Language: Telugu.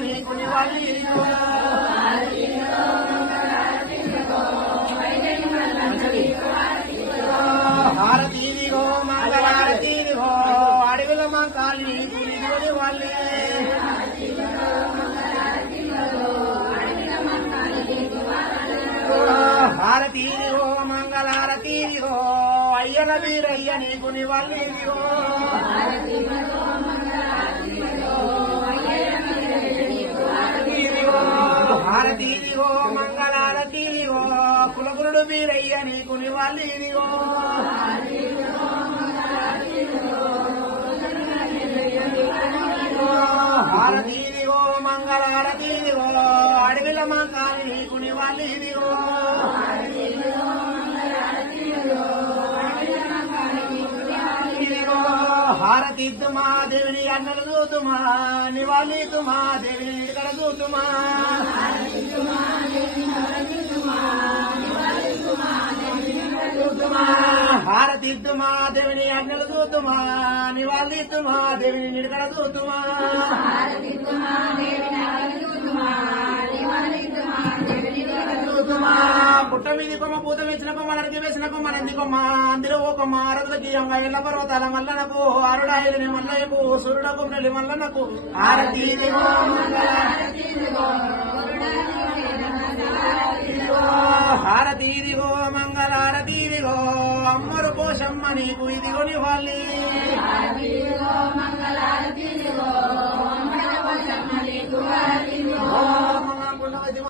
నీకు నివాళి ఇదిగో హారతి ఇదిగో మంగళారతి ఇదిగో అడవిల మంకాలి నీకు ఇదిగో నివాళి హారతి ఇదిగో మంగళారతి ఇదిగో అయ్యల వీరయ్య నీకు నివాళి ఇదిగో హారతి ఇదిగో మంగళారతి ఇదిగో కులగురుడు వీరయ్య నీకు నివాళి ఇదిగో హారతి ఇదిగో మంగళారతి ఇదిగో అడవిల మంకాలి నీకు నివాళి ఇదిగో హారతి తుమా దేవిని అన్నలు చూతుమా నివాళి తుమా దేవిని ఇక్కడ చూతుమా హారతి తుమా దేవిని అన్నలు చూతుమా నివాళి తుమా దేవిని నిడకడ చూతుమా పుట్ట మీది కొమ్మ పూత వేసిన కొమ్మ నరికి వేసిన కొమ్మ నంది కొమ్మ అందులో ఒక మారదులకి ఎల్ల పర్వతాల మల్లనకు ఆరుడాయలని మల్లయ్యకు సూర్యుడకు నల్లి మల్లనకు హారతి హారతి ఇదిగో మంగళారతి ఇదిగో అమ్మరు కోశమ్మ నీకు ఇదిగో నివాళి మంగళారతి